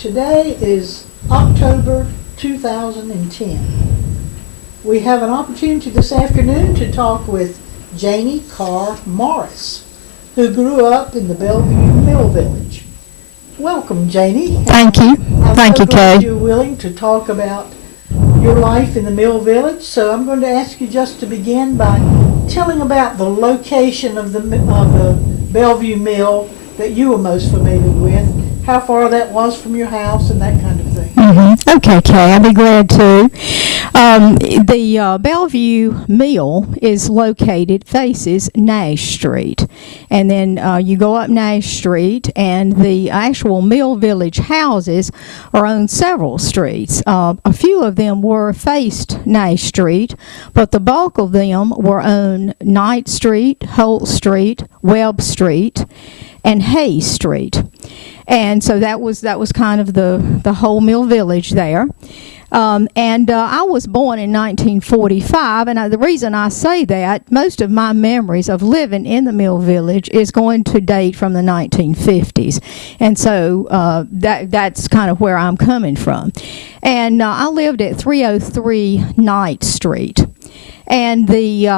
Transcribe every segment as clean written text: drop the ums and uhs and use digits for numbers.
Today is October 2010. We have an opportunity this afternoon to talk with Janie Carr Morris, who grew up in the Bellevue Mill village. Welcome, Janie. Thank you. Thank you, Kay. You're willing to talk about your life in the Mill Village. So I'm going to ask you just to begin by telling about the location of the Bellevue Mill that you were most familiar with, how far that was from your house, and that kind of thing. Okay, Kay, I'd be glad to. The Bellevue Mill is faces Nash Street. And then you go up Nash Street, and the actual Mill Village houses are on several streets. A few of them faced Nash Street, but the bulk of them were on Knight Street, Holt Street, Webb Street, and Hayes Street. And so that was kind of the whole Mill Village there. I was born in 1945, and the reason I say that, most of my memories of living in the Mill Village is going to date from the 1950s. And so that's kind of where I'm coming from. And I lived at 303 Knight Street. And the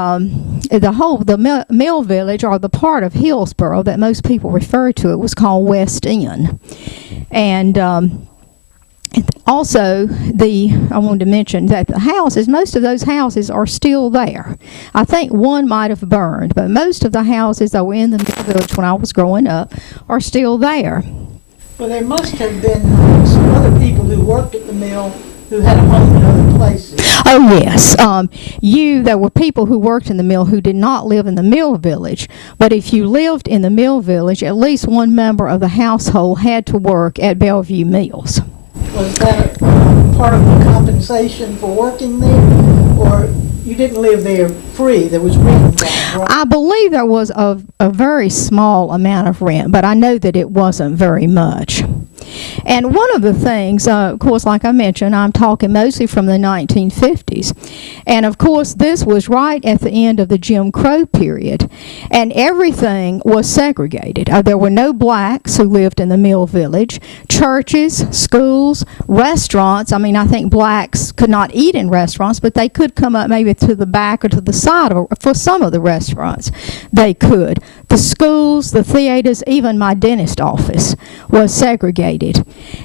Mill Village, or the part of Hillsboro that most people refer to, it was called West End. And also, I wanted to mention that the houses, most of those houses are still there. I think one might have burned, but most of the houses that were in the Mill Village when I was growing up are still there. Well, there must have been some other people who worked at the mill who had a home in other places. Oh, yes. There were people who worked in the mill who did not live in the Mill Village, but if you lived in the Mill Village, at least one member of the household had to work at Bellevue Mills. Was that part of the compensation for working there, or you didn't live there free? There was rent involved, right? I believe there was a very small amount of rent, but I know that it wasn't very much. And one of the things, of course, like I mentioned, I'm talking mostly from the 1950s. And of course, this was right at the end of the Jim Crow period. And everything was segregated. There were no blacks who lived in the Mill Village. Churches, schools, restaurants. I mean, I think blacks could not eat in restaurants, but they could come up maybe to the back or to the side for some of the restaurants. They could. The schools, the theaters, even my dentist office was segregated.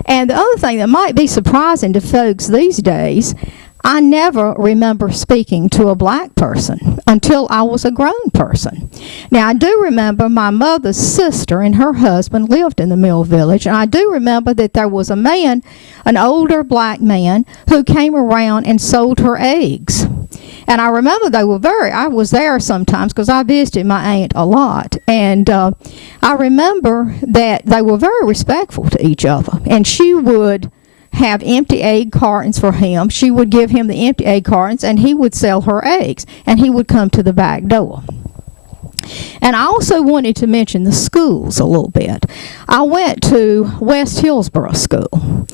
And the other thing that might be surprising to folks these days, I never remember speaking to a black person until I was a grown person. Now, I do remember my mother's sister and her husband lived in the Mill Village, and I do remember that there was a man, an older black man, who came around and sold her eggs. And I remember I was there sometimes because I visited my aunt a lot. And I remember that they were very respectful to each other. And she would have empty egg cartons for him. She would give him the empty egg cartons, and he would sell her eggs. And he would come to the back door. And I also wanted to mention the schools a little bit. I went to West Hillsboro School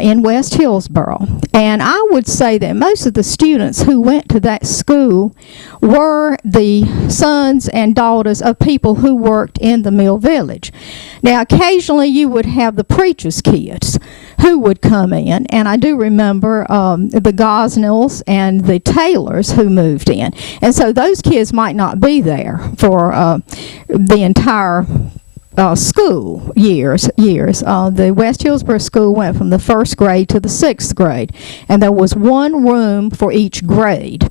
in West Hillsboro, and I would say that most of the students who went to that school were the sons and daughters of people who worked in the Mill Village. Now, occasionally you would have the preacher's kids who would come in, and I do remember the Gosnells and the Taylors who moved in. And so those kids might not be there for the entire school years. The West Hillsboro School went from the first grade to the sixth grade, and there was one room for each grade.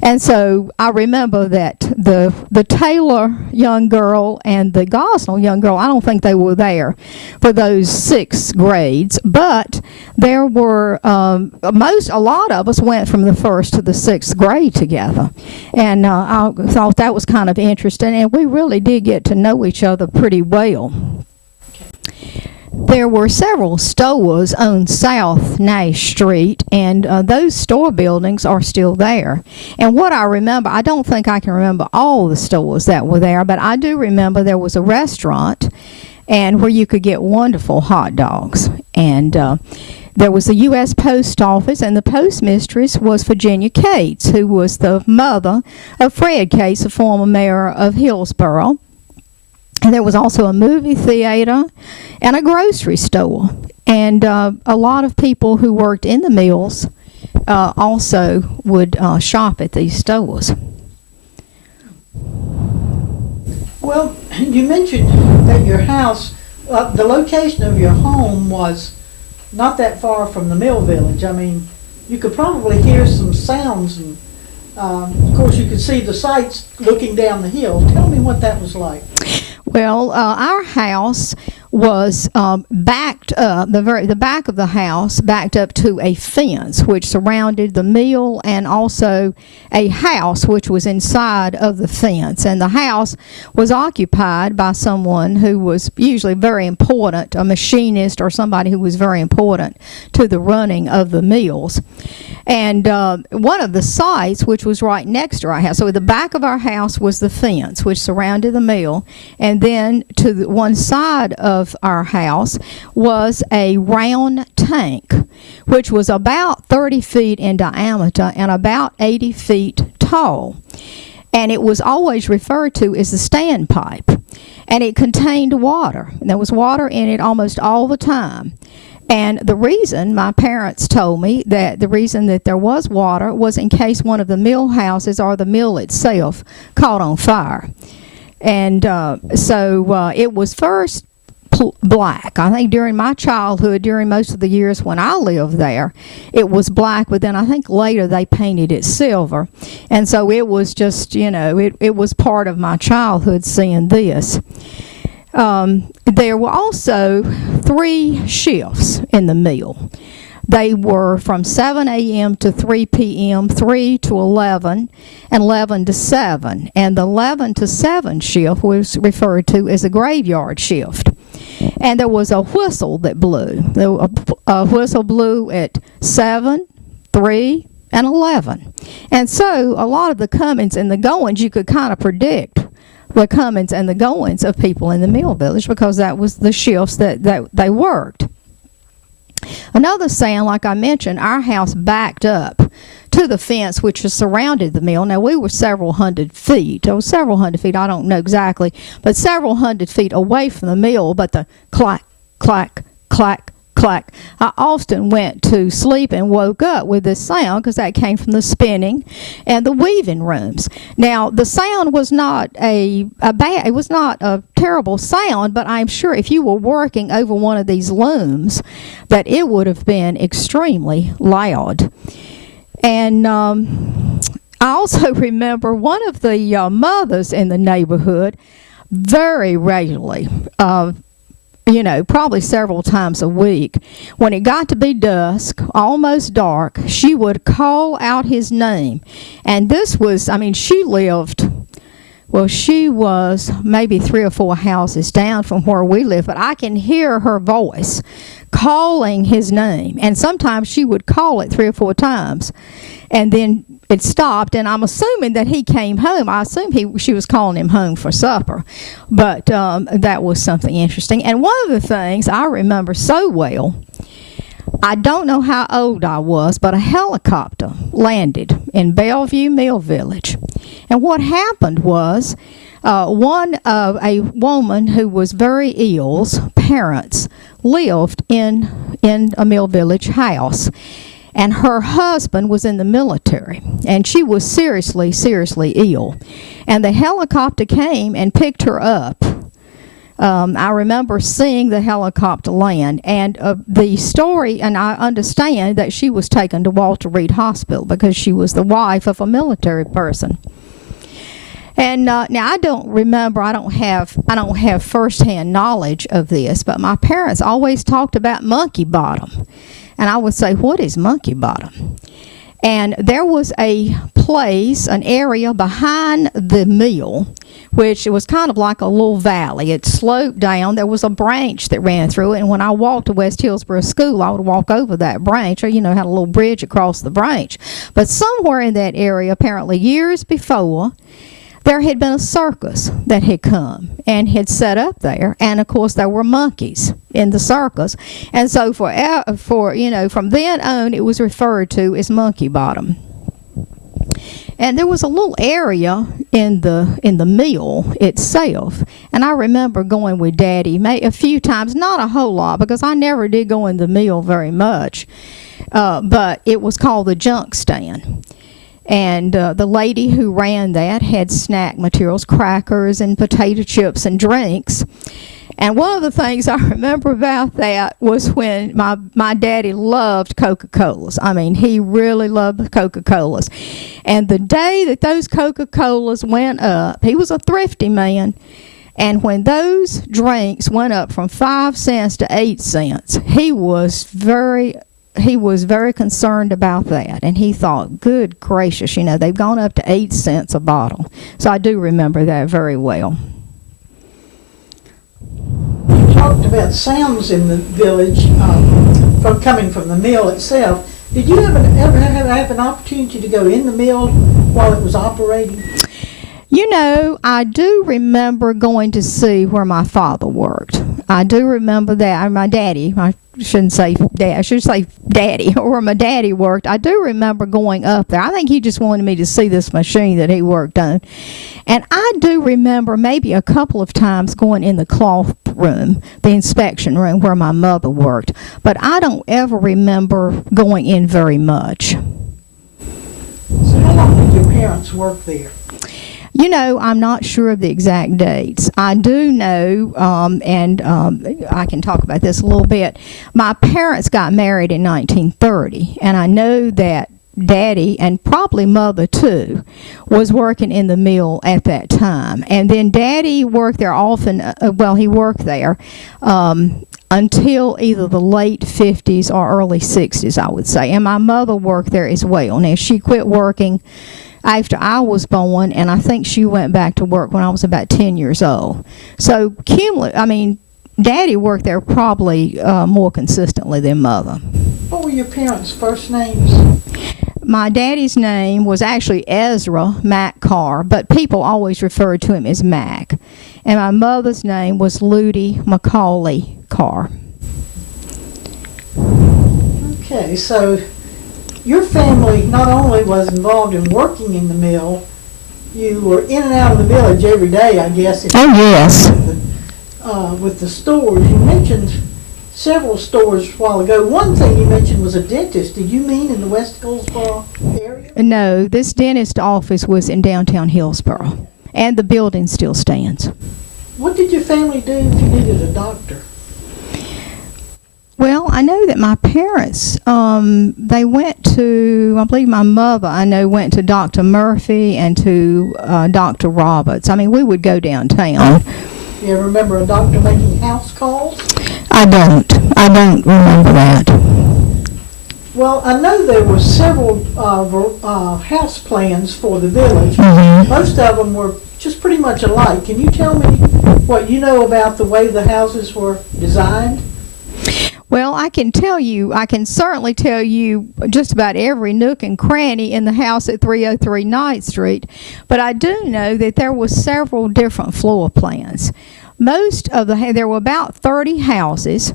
And so I remember that the Taylor young girl and the Gosnell young girl, I don't think they were there for those 6 grades, but there were a lot of us went from the first to the 6th grade together. And I thought that was kind of interesting, and we really did get to know each other pretty well. There were several stores on South Nash Street, and those store buildings are still there. And what I remember, I don't think I can remember all the stores that were there, but I do remember there was a restaurant and where you could get wonderful hot dogs. And there was the U.S. Post Office, and the postmistress was Virginia Cates, who was the mother of Fred Cates, the former mayor of Hillsboro. And there was also a movie theater and a grocery store. And a lot of people who worked in the mills also would shop at these stores. Well, you mentioned that your house, the location of your home was not that far from the mill village. I mean, you could probably hear some sounds, and of course you could see the sights looking down the hill. Tell me what that was like. Well, our house was backed up, the back of the house backed up to a fence which surrounded the mill, and also a house which was inside of the fence. And the house was occupied by someone who was usually very important, a machinist or somebody who was very important to the running of the mills. And one of the sites, which was right next to our house, so at the back of our house was the fence which surrounded the mill, and then to the one side of our house was a round tank which was about 30 feet in diameter and about 80 feet tall. And it was always referred to as the standpipe. And it contained water. There was water in it almost all the time. And the reason, my parents told me that the reason that there was water was in case one of the mill houses or the mill itself caught on fire. And so it was first black. I think during my childhood, during most of the years when I lived there, it was black, but then I think later they painted it silver. And so it was just, you know, it was part of my childhood seeing this. There were also 3 shifts in the mill. They were from 7 a.m. to 3 p.m., 3 to 11, and 11 to 7. And the 11 to 7 shift was referred to as a graveyard shift. And there was a whistle that blew. A whistle blew at 7, 3, and 11. And so a lot of the comings and the goings, you could kind of predict the comings and the goings of people in the mill village because that was the shifts that they worked. Another sound, like I mentioned, our house backed up to the fence which has surrounded the mill. Now, we were several hundred feet, I don't know exactly, but several hundred feet away from the mill, but the clack, clack, clack, clack. I often went to sleep and woke up with this sound because that came from the spinning and the weaving rooms. Now, the sound was not it was not a terrible sound, but I'm sure if you were working over one of these looms that it would have been extremely loud. And I also remember one of the mothers in the neighborhood very regularly, probably several times a week, when it got to be dusk, almost dark, she would call out his name. And this was, she was maybe 3 or 4 houses down from where we live, but I can hear her voice calling his name. And sometimes she would call it 3 or 4 times, and then it stopped, and I'm assuming that he came home. I assume she was calling him home for supper. But that was something interesting. And one of the things I remember so well, I don't know how old I was, but a helicopter landed in Bellevue Mill Village. And what happened was a woman who was very ill's parents lived in a Mill Village house. And her husband was in the military, and she was seriously, seriously ill. And the helicopter came and picked her up. I remember seeing the helicopter land, and the story, and I understand that she was taken to Walter Reed Hospital because she was the wife of a military person. And now I don't have firsthand knowledge of this, but my parents always talked about Monkey Bottom. And I would say, what is Monkey Bottom? And there was a place, an area behind the mill, which was kind of like a little valley. It sloped down. There was a branch that ran through it. And when I walked to West Hillsborough School, I would walk over that branch, or, had a little bridge across the branch. But somewhere in that area, apparently years before, there had been a circus that had come and had set up there, and of course there were monkeys in the circus, and so from then on it was referred to as Monkey Bottom. And there was a little area in the mill itself, and I remember going with Daddy a few times, not a whole lot because I never did go in the mill very much, but it was called the junk stand. And the lady who ran that had snack materials, crackers and potato chips and drinks. And one of the things I remember about that was when my daddy loved Coca-Colas. I mean, he really loved Coca-Colas. And the day that those Coca-Colas went up, he was a thrifty man. And when those drinks went up from 5 cents to 8 cents, he was very concerned about that. And he thought, good gracious, they've gone up to 8 cents a bottle. So I do remember that very well. You talked about sounds in the village from coming from the mill itself. Did you ever have an opportunity to go in the mill while it was operating? I do remember going to see where my father worked. I do remember that. My daddy, I shouldn't say dad, I should say daddy, or where my daddy worked. I do remember going up there. I think he just wanted me to see this machine that he worked on. And I do remember maybe a couple of times going in the cloth room, the inspection room where my mother worked. But I don't ever remember going in very much. So how long did your parents work there? I'm not sure of the exact dates. I do know, and I can talk about this a little bit. My parents got married in 1930, and I know that Daddy, and probably Mother too, was working in the mill at that time. And then Daddy worked there often, he worked there until either the late 50s or early 60s, I would say. And my mother worked there as well. Now, she quit working after I was born, and I think she went back to work when I was about 10 years old. So, Daddy worked there probably more consistently than Mother. What were your parents' first names? My daddy's name was actually Ezra Mac Carr, but people always referred to him as Mac. And my mother's name was Ludy Macaulay Carr. Okay, so your family not only was involved in working in the mill, you were in and out of the village every day, I guess. Oh, yes. With the stores. You mentioned several stores a while ago. One thing you mentioned was a dentist. Did you mean in the West Hillsboro area? No, this dentist office was in downtown Hillsboro, and the building still stands. What did your family do if you needed a doctor? Well, I know that my parents, they went to, I believe my mother, went to Dr. Murphy and to Dr. Roberts. We would go downtown. You ever remember a doctor making house calls? I don't remember that. Well, I know there were several house plans for the village. Mm-hmm. Most of them were just pretty much alike. Can you tell me what you know about the way the houses were designed? Well, I can certainly tell you just about every nook and cranny in the house at 303 Ninth Street, but I do know that there were several different floor plans. There were about 30 houses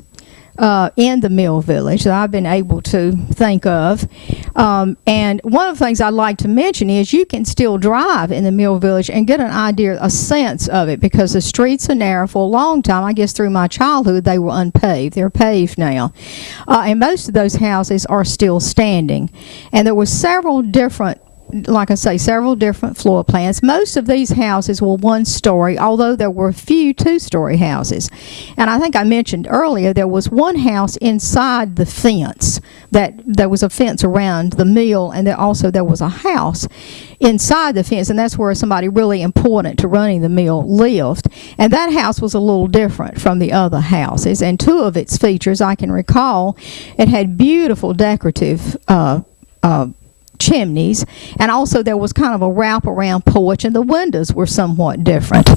in the Mill Village that I've been able to think of. And one of the things I'd like to mention is you can still drive in the Mill Village and get an idea, a sense of it, because the streets are narrow. For a long time, I guess through my childhood, they were unpaved. They're paved now. And most of those houses are still standing. And there were several different floor plans. Most of these houses were one-story, although there were a few two-story houses. And I think I mentioned earlier there was one house inside the fence, that there was a fence around the mill, and there was a house inside the fence, and that's where somebody really important to running the mill lived. And that house was a little different from the other houses. And two of its features I can recall, it had beautiful decorative chimneys, and also there was kind of a wraparound porch, and the windows were somewhat different. Well,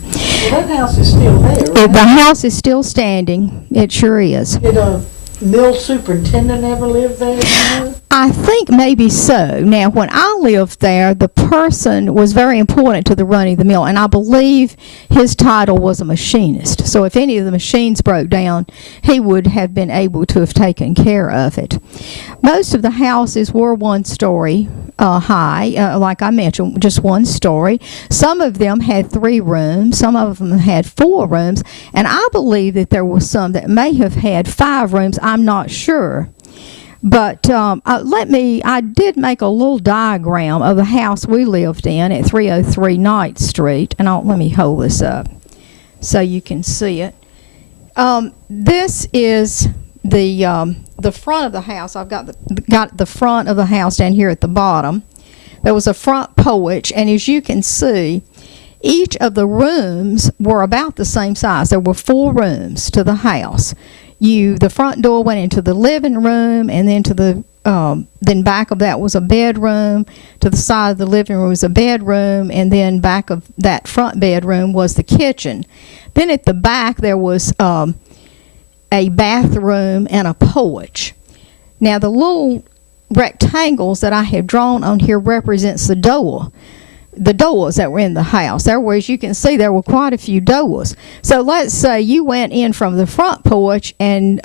that house is still there, right? The house is still standing. It sure is. Did a mill superintendent ever live there? I think maybe so. Now, when I lived there, the person was very important to the running of the mill, and I believe his title was a machinist. So if any of the machines broke down, he would have been able to have taken care of it. Most of the houses were one story, high, like I mentioned, just one story. Some of them had 3 rooms, some of them had 4 rooms, and I believe that there were some that may have had 5 rooms. I'm not sure. But I did make a little diagram of the house we lived in at 303 Knight Street, and let me hold this up so you can see it. This is the front of the house. I've got the front of the house down here at the bottom. There was a front porch, and as you can see, each of the rooms were about the same size. There were 4 rooms to the house. The front door went into the living room, and then then back of that was a bedroom. To the side of the living room was a bedroom, and then back of that front bedroom was the kitchen. Then at the back there was a bathroom and a porch. Now the little rectangles that I have drawn on here represents the doors that were in the house. As you can see, there were quite a few doors. So let's say you went in from the front porch and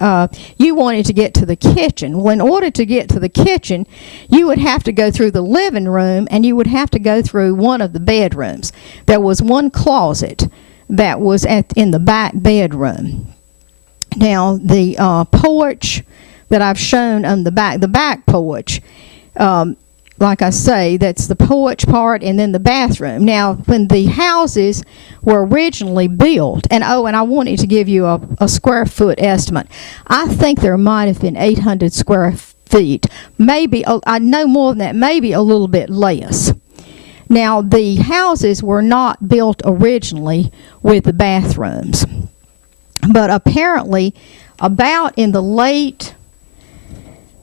you wanted to get to the kitchen. Well, in order to get to the kitchen, you would have to go through the living room, and you would have to go through one of the bedrooms. There was one closet that was in the back bedroom. Now, the porch that I've shown on the back porch, like I say, that's the porch part and then the bathroom. Now, when the houses were originally built, and I wanted to give you a square foot estimate. I think there might have been 800 square feet. Maybe, I know more than that, maybe a little bit less. Now, the houses were not built originally with the bathrooms. But apparently, about in the late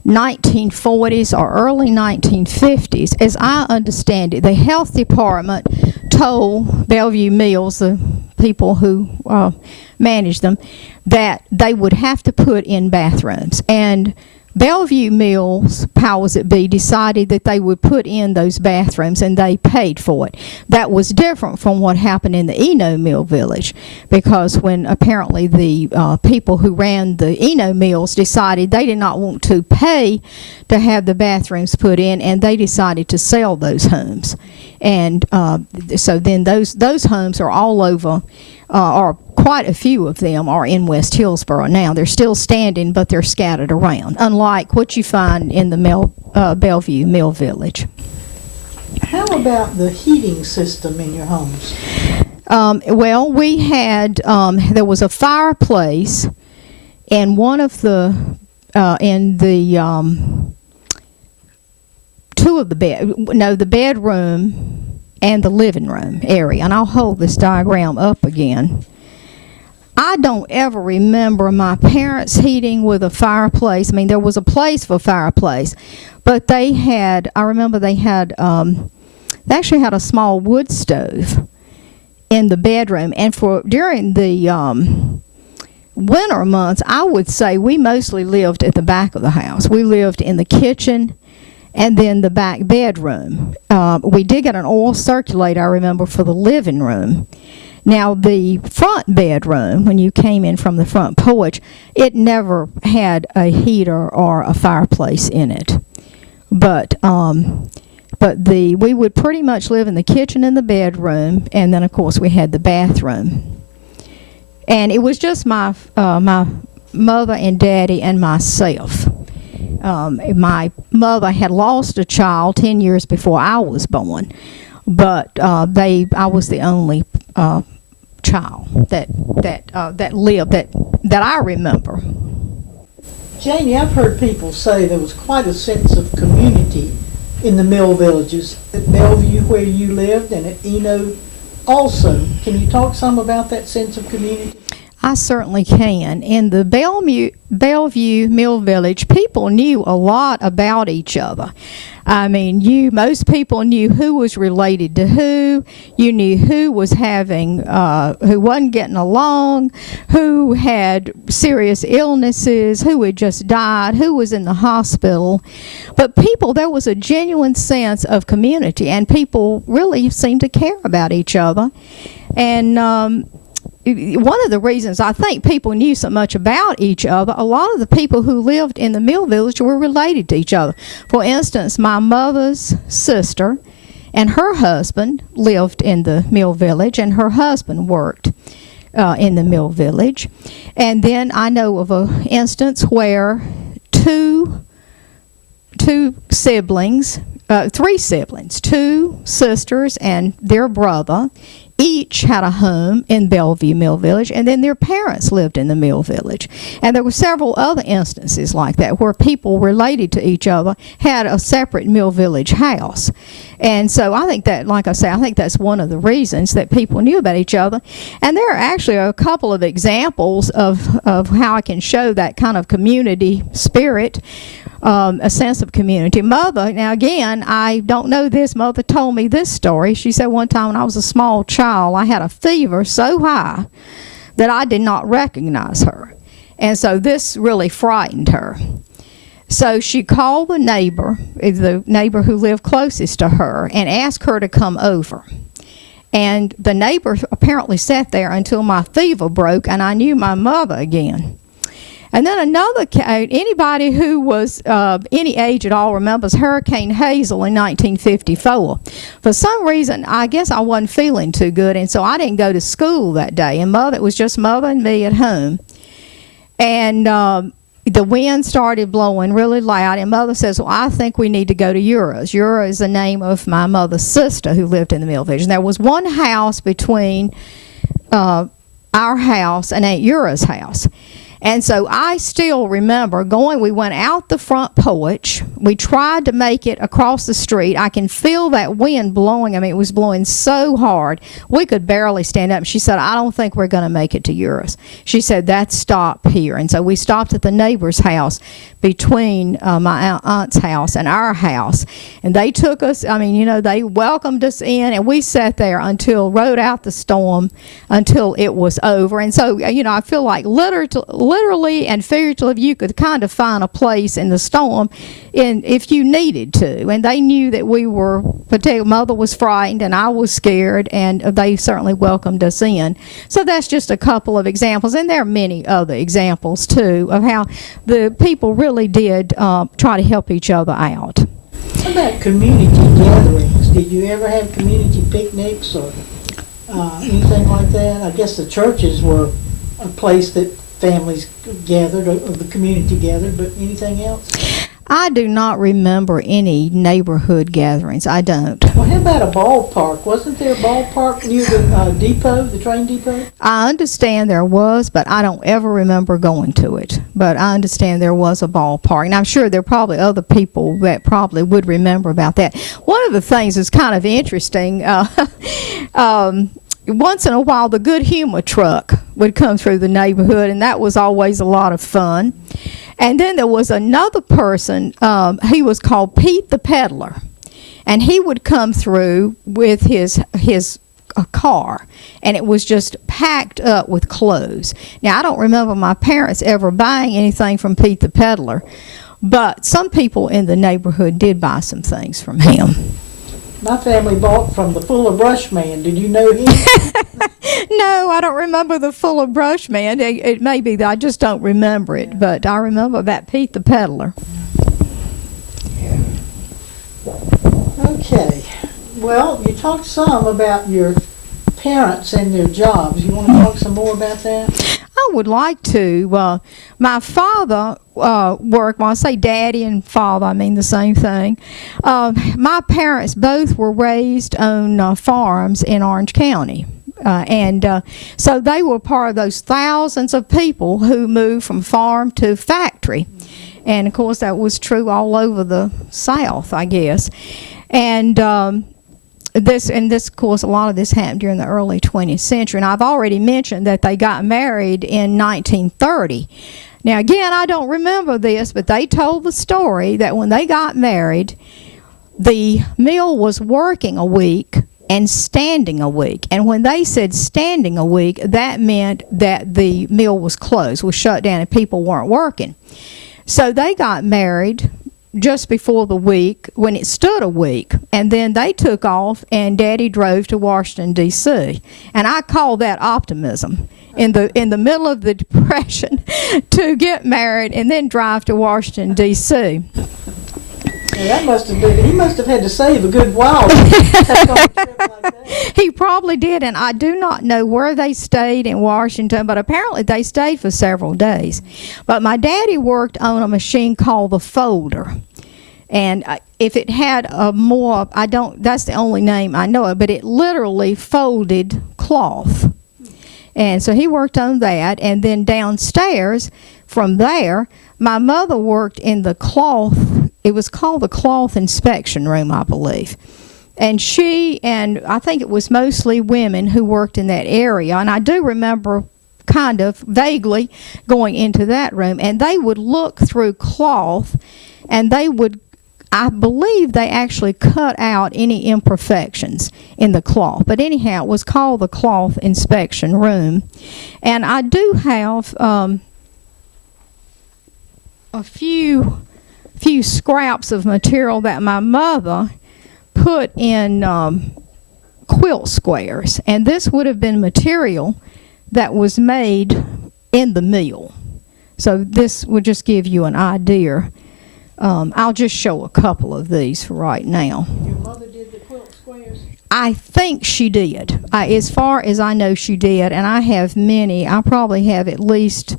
1940s or early 1950s, as I understand it, the health department told Bellevue Mills, the people who managed them, that they would have to put in bathrooms. And Bellevue Mills, powers that be, decided that they would put in those bathrooms, and they paid for it. That was different from what happened in the Eno Mill Village, because when apparently the people who ran the Eno Mills decided they did not want to pay to have the bathrooms put in, and they decided to sell those homes. And so then those homes are all over, or quite a few of them are in West Hillsboro now. They're still standing, but they're scattered around, unlike what you find in the Bellevue Mill Village. How about the heating system in your homes? Well, we had, there was a fireplace in one of the, the bedroom and the living room area. And I'll hold this diagram up again. I don't ever remember my parents heating with a fireplace. I mean, there was a place for a fireplace, but they actually had a small wood stove in the bedroom. And during the winter months, I would say we mostly lived at the back of the house. We lived in the kitchen and then the back bedroom. We did get an oil circulator, I remember, for the living room. Now, the front bedroom, when you came in from the front porch, it never had a heater or a fireplace in it. But we would pretty much live in the kitchen and the bedroom, and then, of course, we had the bathroom. And it was just my mother and daddy and myself. My mother had lost a child 10 years before I was born, but I was the only child that lived that I remember. Janie, I've heard people say there was quite a sense of community in the mill villages at Bellevue where you lived and at Eno also. Can you talk some about that sense of community? I certainly can. In the Bellevue Mill Village, people knew a lot about each other. I mean, most people knew who was related to who. You knew who was who wasn't getting along, who had serious illnesses, who had just died, who was in the hospital. But there was a genuine sense of community, and people really seemed to care about each other. And one of the reasons I think people knew so much about each other, a lot of the people who lived in the Mill Village were related to each other. For instance, my mother's sister and her husband lived in the Mill Village, and her husband worked in the Mill Village. And then I know of an instance where three siblings, two sisters and their brother, each had a home in Bellevue Mill Village, and then their parents lived in the Mill Village. And there were several other instances like that where people related to each other had a separate Mill Village house. And so I think that, like I say, I think that's one of the reasons that people knew about each other. And there are actually a couple of examples of how I can show that kind of community spirit, a sense of community. Mother, now again, I don't know this, Mother told me this story. She said one time when I was a small child, I had a fever so high that I did not recognize her. And so this really frightened her. So she called the neighbor who lived closest to her, and asked her to come over. And the neighbor apparently sat there until my fever broke and I knew my mother again. And then anybody who was any age at all remembers Hurricane Hazel in 1954. For some reason, I guess I wasn't feeling too good, and so I didn't go to school that day. And it was just Mother and me at home. And the wind started blowing really loud, and Mother says, well, I think we need to go to Ura's. Ura is the name of my mother's sister who lived in the Mill Village. And there was one house between our house and Aunt Ura's house. And so I still remember we went out the front porch. We tried to make it across the street. I can feel that wind blowing. I mean, it was blowing so hard, we could barely stand up. She said, I don't think we're going to make it to yours. She said, that's stop here. And so we stopped at the neighbor's house between my aunt's house and our house. And they took us, they welcomed us in, and we sat there rode out the storm until it was over. And so, I feel like literally and figuratively, you could kind of find a place in the storm if you needed to. And they knew that Mother was frightened and I was scared, and they certainly welcomed us in. So that's just a couple of examples. And there are many other examples, too, of how the people really did try to help each other out. What about community gatherings? Did you ever have community picnics or anything like that? I guess the churches were a place that families gathered, or the community gathered, but anything else? I do not remember any neighborhood gatherings. I don't. Well, how about a ballpark? Wasn't there a ballpark near the depot, the train depot? I understand there was, but I don't ever remember going to it. But I understand there was a ballpark, and I'm sure there are probably other people that probably would remember about that. One of the things that's kind of interesting, once in a while, the Good Humor truck would come through the neighborhood, and that was always a lot of fun. And then there was another person, he was called Pete the Peddler, and he would come through with his car, and it was just packed up with clothes. Now, I don't remember my parents ever buying anything from Pete the Peddler, but some people in the neighborhood did buy some things from him. My family bought from the Fuller Brush Man. Did you know him? No, I don't remember the Fuller Brush Man. It may be that I just don't remember it, but I remember about Pete the Peddler. Okay. Well, you talked some about your parents and their jobs. You want to talk some more about that? I would like to. My father worked, when I say daddy and father, I mean the same thing. My parents both were raised on farms in Orange County. So they were part of those thousands of people who moved from farm to factory. And, of course, that was true all over the South, I guess. And this, of course, a lot of this happened during the early 20th century. And I've already mentioned that they got married in 1930. Now, again, I don't remember this, but they told the story that when they got married, the mill was working a week and standing a week. And when they said standing a week, that meant that the mill was closed, was shut down, and people weren't working. So they got married just before the week when it stood a week, and then they took off and Daddy drove to Washington D.C. And I call that optimism in the middle of the Depression to get married and then drive to Washington D.C. That must have been, he must have had to save a good while to take on a trip like that. He probably did, and I do not know where they stayed in Washington, but apparently they stayed for several days. But my daddy worked on a machine called the folder. And if it had a more, that's the only name I know of, but it literally folded cloth. And so he worked on that, and then downstairs from there, my mother worked in the cloth. It was called the cloth inspection room, I believe. And she, and I think it was mostly women who worked in that area. And I do remember kind of vaguely going into that room. And they would look through cloth, and they would, I believe they actually cut out any imperfections in the cloth. But anyhow, it was called the cloth inspection room. And I do have a few scraps of material that my mother put in quilt squares, and this would have been material that was made in the mill. So this would just give you an idea. I'll just show a couple of these for right now. Your mother did the quilt squares? I think she did. As far as I know, she did, and I have many. I probably have at least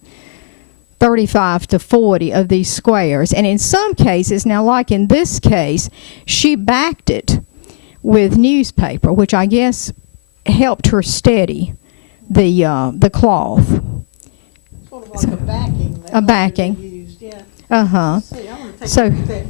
35 to 40 of these squares. And in some cases, now like in this case, she backed it with newspaper, which I guess helped her steady the cloth. Sort of like a backing. A backing. Used, yeah. Uh-huh. See, I want to take So- a look at that